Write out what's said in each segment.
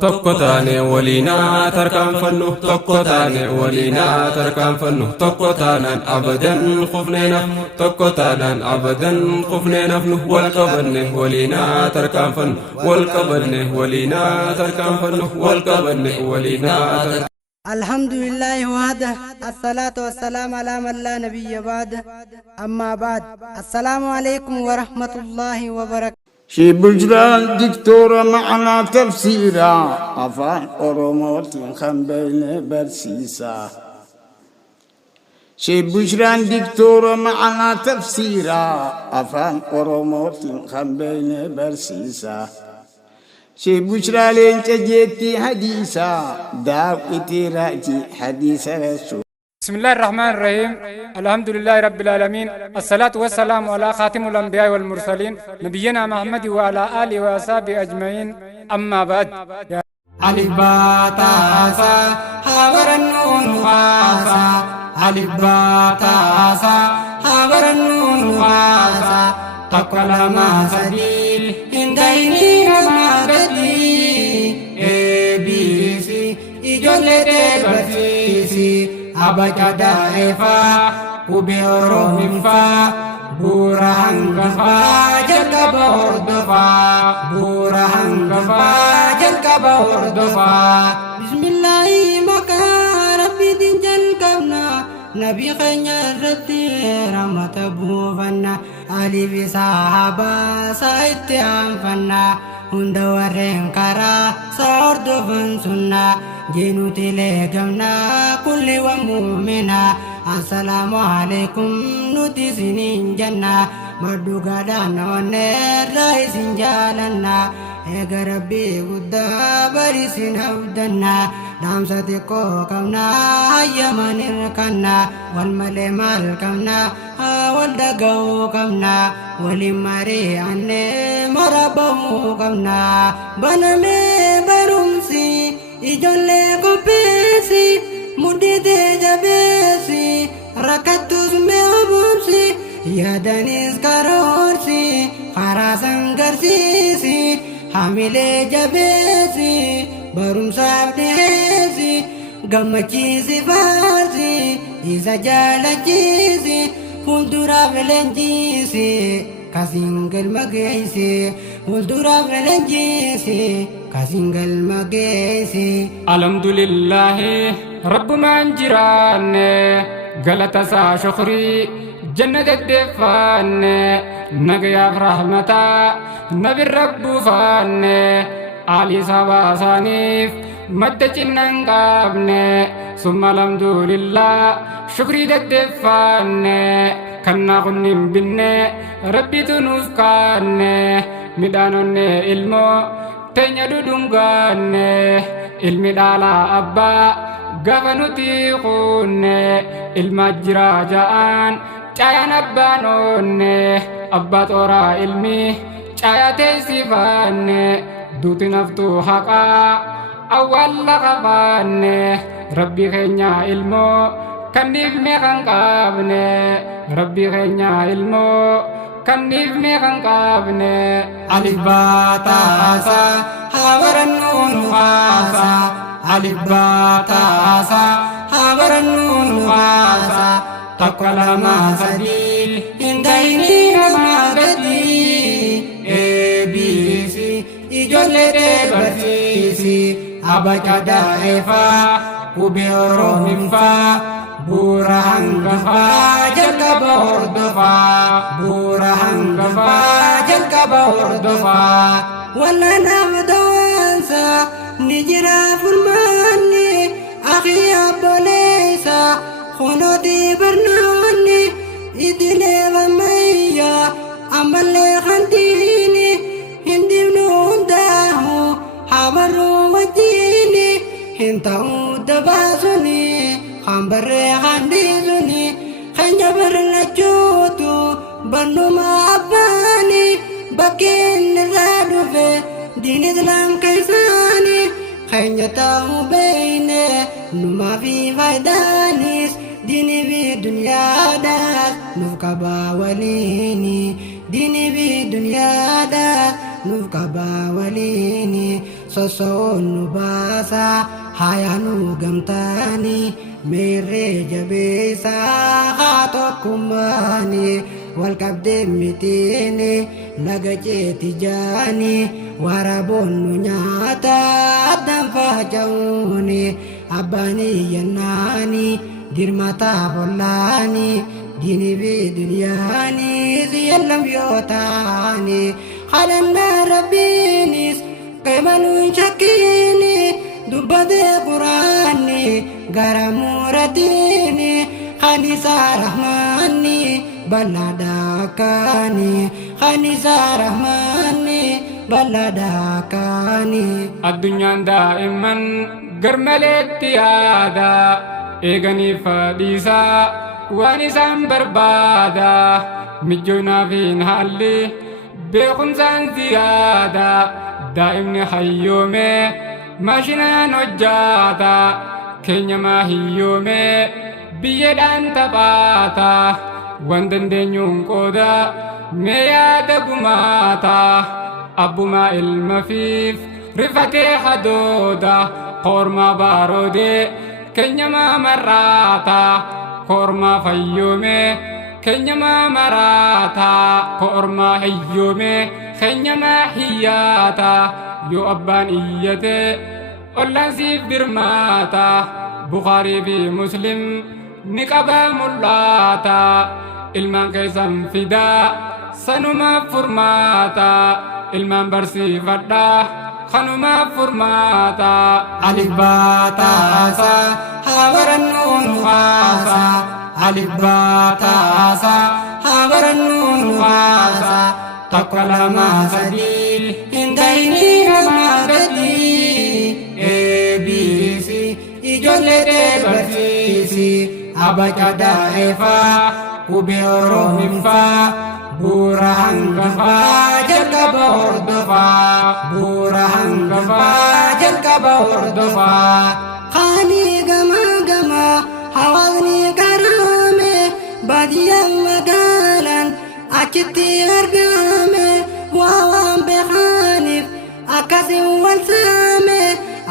tokkotaane waliinaa tarkaanfannu tokkotaane waliinaa tarkaanfannu tokkotaanan abadan qufnee nafnu tokkotaanan abadan qufnee nafnu wal qabanne waliinaa tarkaanfannu wal qabanne waliinaa tarkaanfannu wal qabanne waliinaa الحمد لله وحده الصلاة والسلام على من لا نبي بعده أما بعد السلام عليكم ورحمة الله وبركاته شي بجرى دكتورة معنا تفسيرا أفان أروموت خنبين برسيسا شي بجرى دكتورة معنا تفسيرا أفان أروموت خنبين برسيسا شي بجرى لين تجيتي حديثا داوتي راجي حديث رسول. بسم الله الرحمن الرحيم الحمد لله رب العالمين الصلاة والسلام على خاتم الأنبياء والمرسلين نبينا محمد وعلى آله وأصحابه أجمعين أما بعد ألف باء تاء ثاء حاور النون واسا ألف باء تاء ثاء حاور النون واسا تقول ما سديل إن ديني ما بدي A B C إجولة برسيسي abaca daefa kube oromimfa burahan gafa jalkaba hordofa burahan gafa jalkaba hordofa bismillahi maka rabbi dinjal kabna nabi khanya rati ramata buvanna ali bisahaba saitte amfanna hunda warren kara sordofan sunna جينو تلقمنا كل ومؤمنا السلام عليكم نوتي سنين جنة مردو قدانا ونير رايسين جالنا ايقا ربي قدا بارسين أبدنا دام ستيكو كمنا هيا من اركنا والملي مال كمنا والدقو كمنا ولماري عني مربو كمنا بنمي برمسي ijoollee qopheessi muddite jabeessi rakkattus mee'aboomsi yaadanis karoorsi karaa sangarsiisi hamilee jabeessi barumsaaf dhiheessi gammachiisi faarsi isa jaalachiisi fuulduraaf leenjiisi kasiin galma geessi fuulduraaf leenjiisi كاسينجل ماجيسي الحمد لله رب من جيران غلط سا شكري جنة الدفان نجيا رحمتا نبي رب فان علي سوا سانيف مد جنن قابن ثم الحمد لله شكري الدفان كنا غنم بن ربي تنوف كان مدانون علمو tenya dudungane ilmi dhala abba gafa nuti khunne ilma jirajaan cayan abbanonne abba tora ilmi cayate sifanne duti naftu haqa awwalla qabanne rabbi kenya ilmo kanif me kan qabne rabbi kenya ilmo kanif me kan qabne ألف باء تاء ثاء حاور النون واسا ألف باء تاء ثاء حاور النون واسا تقول ما سديل إن ديني ما بدي A B C إجولة برسيسي أباca daefa kube oromimfa burahan gafa jalkaba hordofa burahan gafa jalkaba hordofa wala nabdawansa nijira furmani akhi abolesa khonoti barnani idile wamaya amale khantini hindibnu dahu habaru wajini hintau dabasuni khambare khandizuni khanya barlachutu banuma abani bakin radufe din islam kaisani khanya tahu baine numa fi faidanis dini bi dunya das nukaba walini dini bi dunya das nukaba walini sosoon nu baasa hayaanuu gamtaanii meerree jabeessaa haa tokkummaanii wal qabdee mitiini laga ceeti jaanii waraboonnu nyaata addaan faaca'uuni abbaanii yennaanii dirmataa bollaanii diinii fi duniyaanii siyallam yoo taanii halannaa rabbiinis qeebaluu hin shakkiini dubbatee quraanni gara muuratiini khanisaa rahmaanni bal'aadhaakaani khanisaa rahmaanni bal'aadhaakaani. Addunyaan daa'imman garmaleetti yaada eeganiif fadhiisaa waan isaan barbaada mijjoonaaf hin haalli beekumsaan ziyaada daa'imni hayyoomee maashinaan hojjaata keenya maa hiyyoomee biyyeedhaan taphaata waan dandeenyuun qooda mee yaada gumaata abbumaa ilmafiif rifatee hadooda kormaa baaroodee keenya maa marraata kormaa fayyoomee keenya maa maraata kormaa hiyyoomee keenya maa hiyyaata yoo abbaan iyyate ollaan siif birmaata Bukhaarii fi Muslim ni qabaa mul'aata ilmaan keessan fidaa sanumaaf furmaata ilmaan barsiifadhaa kanumaaf furmaata. Alif baa taasaa haa barannuun haasaa alif baa taasaa haa barannuun haasaa tokko lama sadii hin ta'inii namaa gadii ABC ijoollee barsiisi abaca daa'ifaa qubee oromifaa bu'uura hangafaa jalqaba hordofaa bu'uura hangafaa jalqaba hordofaa. Qaanii gamaa gamaa hawaasni karaame baadiyyaan magaalaan achitti argame waan beekaniif akkasiin wal saame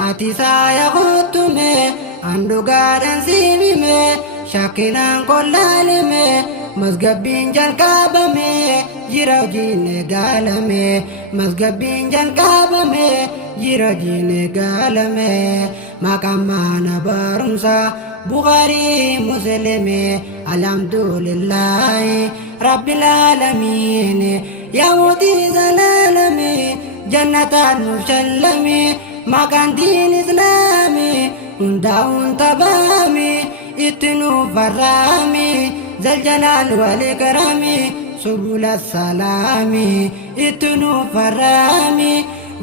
ati saaya kottume andugaadhaan siimime shakkinaan kollaalime masgabbiin jalqabame jira hojiin eegalame masgabbiin jalqabame jira hojiin eegalame maqaan mana barumsaa Bukhaarii Muslimi alhamdulillahi rabbil aalamiin yaa mootii zalaalami jannataan nuuf shallami maqaan diin islaami hundaa'uun tabaami itti nuuf farraami zaljalaal wal ikraami subula salaami itti nuuf farraami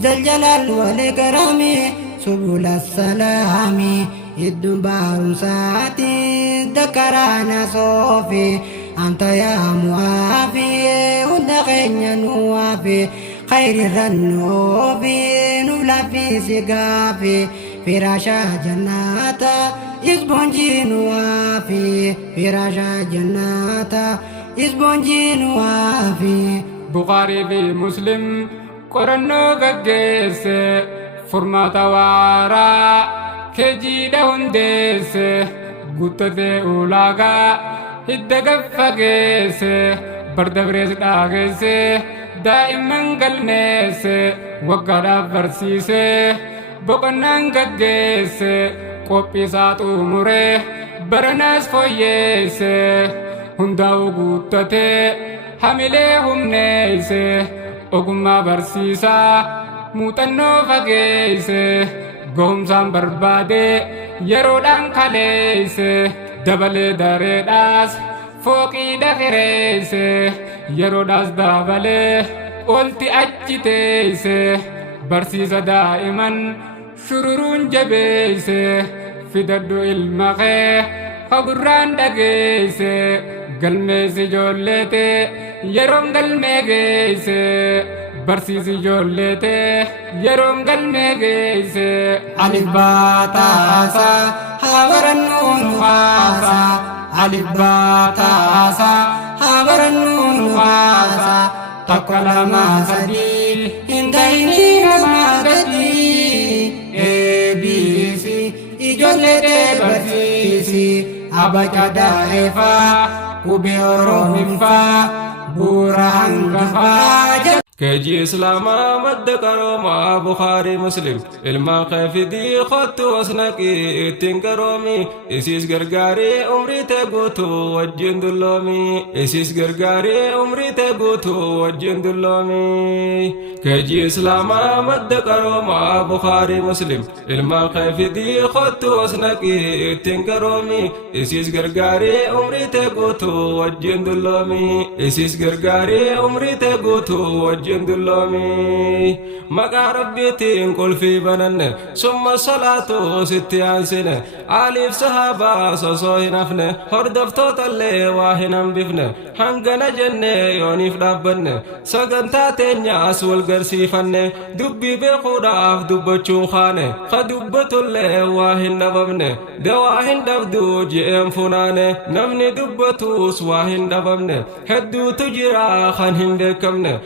zaljalaal wal ikraami subula salaami iddun barumsaati dakaraana soofi anta yaa mu'aafi hunda keenya nuwaafi khayrirran nuufi nuuf laffisi gaafi firaasha jannata isboonjii nuwaafi firaasha jannata isboonjii nuwaafi. Bukhaarii fi Muslim qorannoo gaggeesse furmaata waaraa kejiidha hundeesse guttatee ulaagaa hidda gaffageesse bardabrees dhaageesse daa'imman galmeesse waggaadhaaf barsiise boqonnaan gaggeesse qophiisaa xumuree baranaas fooyyeesse hundaa'u guuttatee hamilee humneeyse ogummaa barsiisaa muuxannoo fageeyse gahumsaan barbaade yeroodhaan kaleeyse dabalee dareedhaas fooqii dhaqireeyse yeroodhaas dabalee olti achi teeyse barsiisa daa'iman shururuun jabeeyse fidadhu ilma kee fagurraan dhageeyse galmeessi ijoolleete yeroon galmee geeyse barsiisi ijoolleete yeroon galmee geeyse. Alif baa taasaa haa barannuun haasaa alif baa taasaa haa barannuun haasaa tokko lama sadii hin ta'inii namaa gadii deebisi ijoollee barsiisi abaca daa'ifaa qubee oromifaa bu'uura hangafaa. كيجي إسلاما مد كروما بخاري مسلم الما خافدي خط وسنكي تنكرومي إسيس غرغاري عمري تغوتو وجن دلومي إسيس غرغاري عمري تغوتو وجن دلومي كيجي إسلاما مد كروما بخاري مسلم الما خافدي خط وسنكي تنكرومي إسيس غرغاري عمري تغوتو وجن دلومي إسيس غرغاري عمري تغوتو جندلومي مقا ربيتين كل في بنن ثم الصلاة ستيان سنة عالف صحابة صوصوه نفنه هردفتو تلي واهنم بفنه هنگنا جنة يونيف دابن سغنتا تنياس والغرسي فنه دبي بخداف دبچون خانه خدبتو اللي واهن نببنه دواهن دبدو جئم فنانه نمني دبتوس واهن دببنه هدو تجرا خانهن دكمنه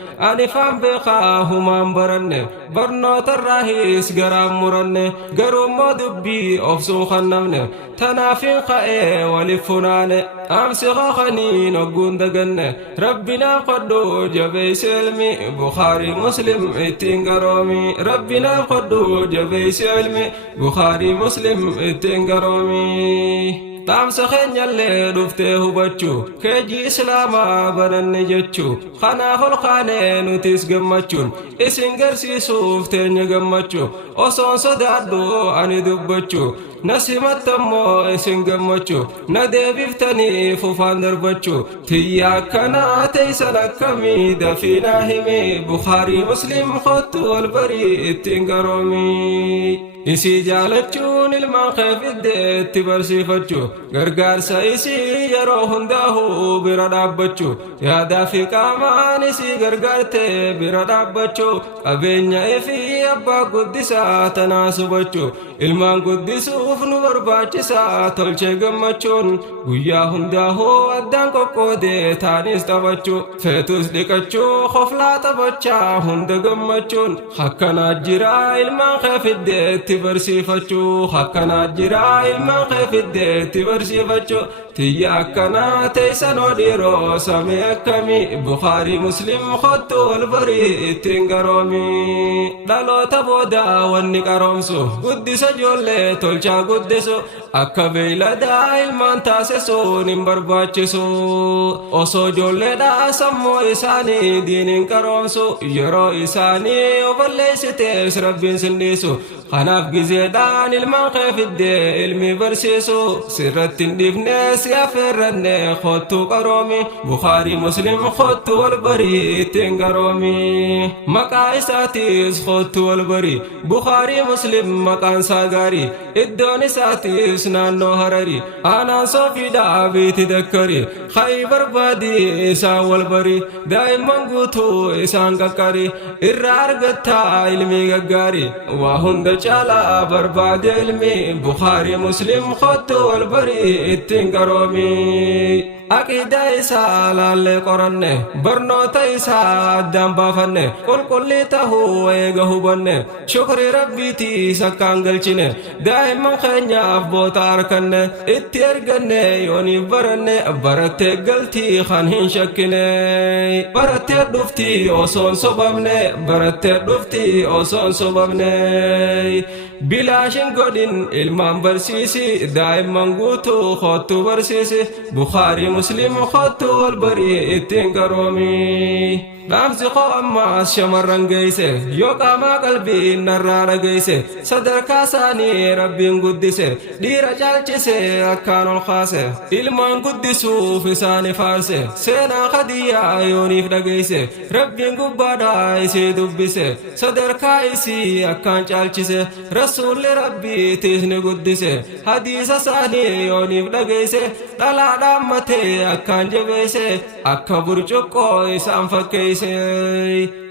فام بقى هم برنه برنوت الرئيس غرام مرنه غروم دبي افسو خنمنه تنافين قائه ولفنان امس خنين وغندغنه ربنا قدو جبيس علمي بخاري مسلم اتنغرومي ربنا قدو جبيس علمي بخاري مسلم اتنغرومي تام سخن يلي دفته بچو كجي اسلاما برن جچو خنا خلقانه نوتيس گمچون اسنگر سي سوفتن گمچو اوسون سدادو اني دبچو نسمت مو اسن گمچو ندبفتني ففاندر بچو تيا كنا تيسن كمي دفينا همي بخاري مسلم خط والبري اتنگرومي إسي جالچون الماخف الدت برسيفتشو غرغار سايسي يروهن داهو برادابچو يا دافي كامان إسي غرغارتي برادابچو أبينيا إفي أبا قدسا تناسبچو إلمان قدسو فنو برباچسا تلچه غمچون گويا هنداهو أدان قودي تانيس تبچو فتوس لكچو خفلا تبچا هند غمچون حقنا جرا إلمان خف الدت برسيفتشو حقنا جرا إلمان خف الدت برسيفتشو تيا كنا تيسنو ديرو سامي أكمي بخاري مسلم خطو البري تنگرومي دالو تبودا ونكرومسو قدس جولي تولچا قدسو أكا بيلا دا إلمان تاسسو نمبرباچسو أسو جولي دا سمو إساني دين كرومسو يرو إساني وبالي ستيس ربين سنديسو خناف جزيدان إلمان خيف الدي إلمي برسيسو سرت الدفنس يا فرن خطو قرومي بخاري مسلم خطو البري تنگرومي مكا إساتيس خطو البري بخاري مسلم مكان ساغاري إدوني ساتيس نانو هرري أنا صوفي دابي تذكري خيبر بادي إسا والبري دائما قوتو إسان قكاري إرارغتا علمي قكاري وهند جالا برباد علمي بخاري مسلم خطو البري تنگرومي عقيدة إسا لالي قرنة برنوتا إسا دام بافنة كل تهو ويغهو بنة شكر ربي تي سكان قلچنة دائما خنيا أفبوتا أركنة اتيرغنة يوني برنة برت قلتي خانهن شكنة برت دفتي أوسون صبابنة برت دفتي أوسون صبابنة بلاشن قدن إلمان برسيسي دائما قوتو خطو برسيسي بخاري مسلم خطو البري تنگرومي رمز قوام شمرن جيسه يوكا ما قلبي نرار جيسه صدر كاساني ربي قدسه دي رجال جيسه أكان الخاسه إلمان قدسو في ساني فارسه سينا خديا يونيف دجيسه ربي قبادا يسي دبسه صدر كايسي أكان جالجيسه رسول ربي تهني قدسه حديث ساني يونيف دجيسه طلع دامته أكان جبسه أكبر جوكو إسام فكي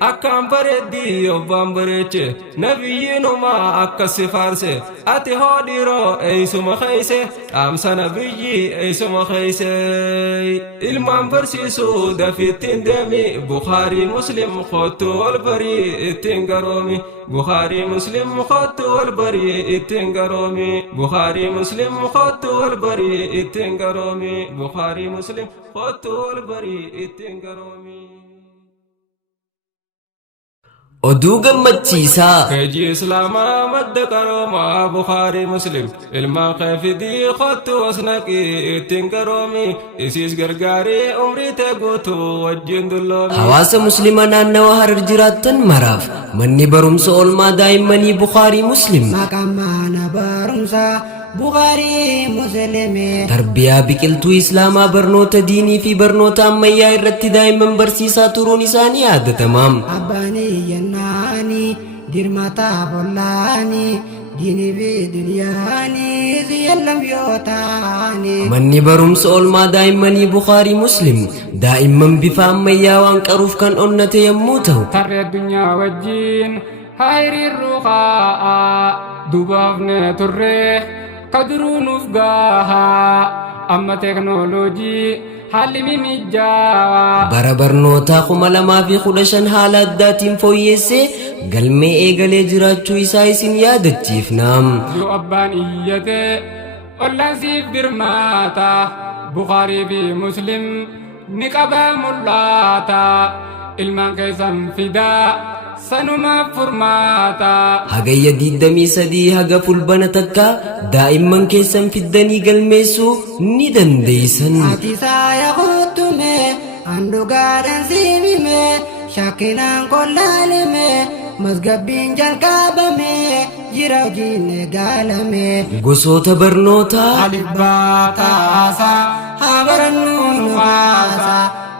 أكام بردي يوبان بريتش نبيينما أكس فارسه أتي هوديرو أيسو مخيسه أمسا نبيي أيسو مخيسه إلمان برسيسو دفي تندمي بخاري مسلم خطو البري تنگرومي بخاري مسلم خط والبري التنقرومي بخاري مسلم خط والبري التنقرومي بخاري مسلم خط والبري التنقرومي oduu gammachiisaa كيجي إسلاما مد كروما بخاري مسلم الماقف في دي خط وسنكي تنكرومي إسيس غرغاري عمري تقوتو وجين دلومي hawaasa muslimaa naannawa harar jiraattan maraaf manni barumsa oolmaa daa'immanii bukaarii muslim Makamana barumsa Bukhari Muslimi tarbiyaa biqiltuu islaamaa barnoota diinii fi barnoota ammayyaa irratti daa'imman barsiisaa turuun isaanii yaadatamaam. Abbani Yannani Dirmata Bollani Dini fi Dunyaani Ziyallam Yootani manni barumsa oolmaa daa'immanii bukaarii muslim daa'imman bifa ammayyaa waan qaruuf kan onnate yommuu ta'u tarree addunyaa wajjiin hayriirru kaa'a dubaafne turree kaduruu nuuf gahaa amma teknooloojii haalli mimijjaa bara barnootaa 2015 haala addaatiin fooyyeessee galmee eegalee jiraachuu isaa isin yaadachiifnaam. yoo abbaan iyyate ollaan siif dirmaata bukaarii fi muslim ni qabaa mul'ata ilmaan keessan fidaa sanumaaf furmaata hagayya 23 haga fulbana takka daa'imman keessan fiddanii galmeessuu ni dandeeysan. Ati saya kutume Andugadan simime Shakinan kollalime Mazgabbin jalqabame Jiraajine galame gosoota barnootaa Alif baataasa Habarannuun haasa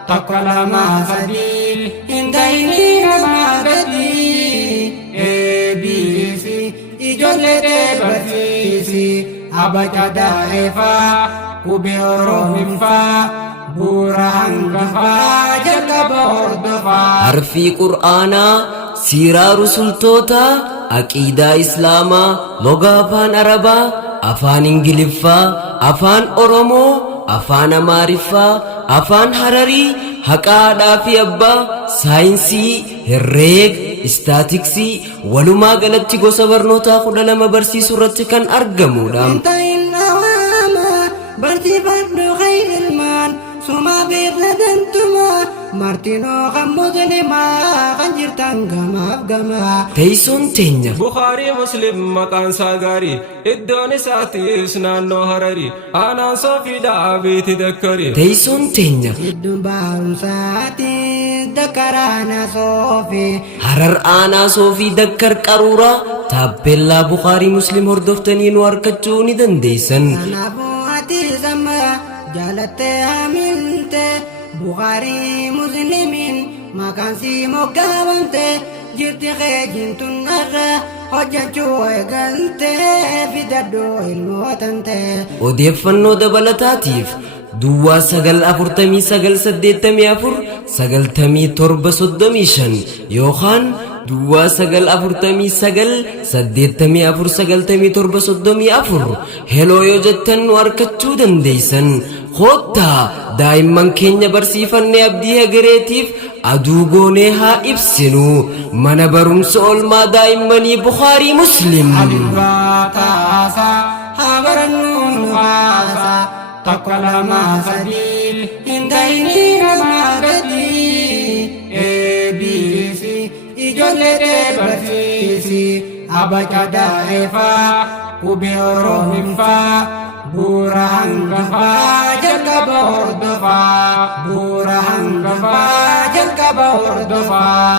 Tokko lama sadii Hindayni nama gadi ABC Ijoollee barsiisi Abaca daa'ifaa Qubee Oromiffaa Bu'uura hangafaa jalqaba hordofaa harfii qur'aanaa siiraa rusultootaa aqiidaa islaamaa logaa afaan arabaa afaan ingiliffaa afaan oromoo afaan amaariffaa afaan hararii haqaadhaa fi abbaa saayinsii herreega istaatiksii walumaa galatti gosa barnootaa 12 barsiisuu irratti kan argamudha. Barsiifadhu khayrilmaan suma beekladantuma martinoo kan muslimaa kan jirtan gamaaf gamaa teessoon teenya بخاري مسلم مكان ساغاري إدوني ساتيس نانو هراري أنا صوفي دابي تذكري teessoon teenya iddoon barumsaati dakkaraana soofii harar aanaa soofii dakkar qaruuraa taappellaa bukaarii muslim hordoftanii nu argachuu ni dandeessan. kanaafuu ati sama jaalattee aminte Bukhaarii Musliimiin maqaan si moggaafamte jirti keejintun irra hojjechuu eegaltee fidadhoo ilmootante odeeffannoo dabalataatiif duwwaa 944 yookaan duwwaa 949 heloo yoo jettan nu argachuu dandeessan. Koottaa daa'imman keenya barsiifannee abdii hagareetiif aduu goonee haa ibsinu. Mana barumsa oolmaa daa'immanii bukaarii muslim. Baataasa habarannuun haasa tokko lama sadii hindayni nama gadi ABC ijoollee barsiisi abaca daa'ifaa qubee Oromiffaa bu'uura hangafaa jalqaba hordofaa bu'uura hangafaa jalqaba hordofaa.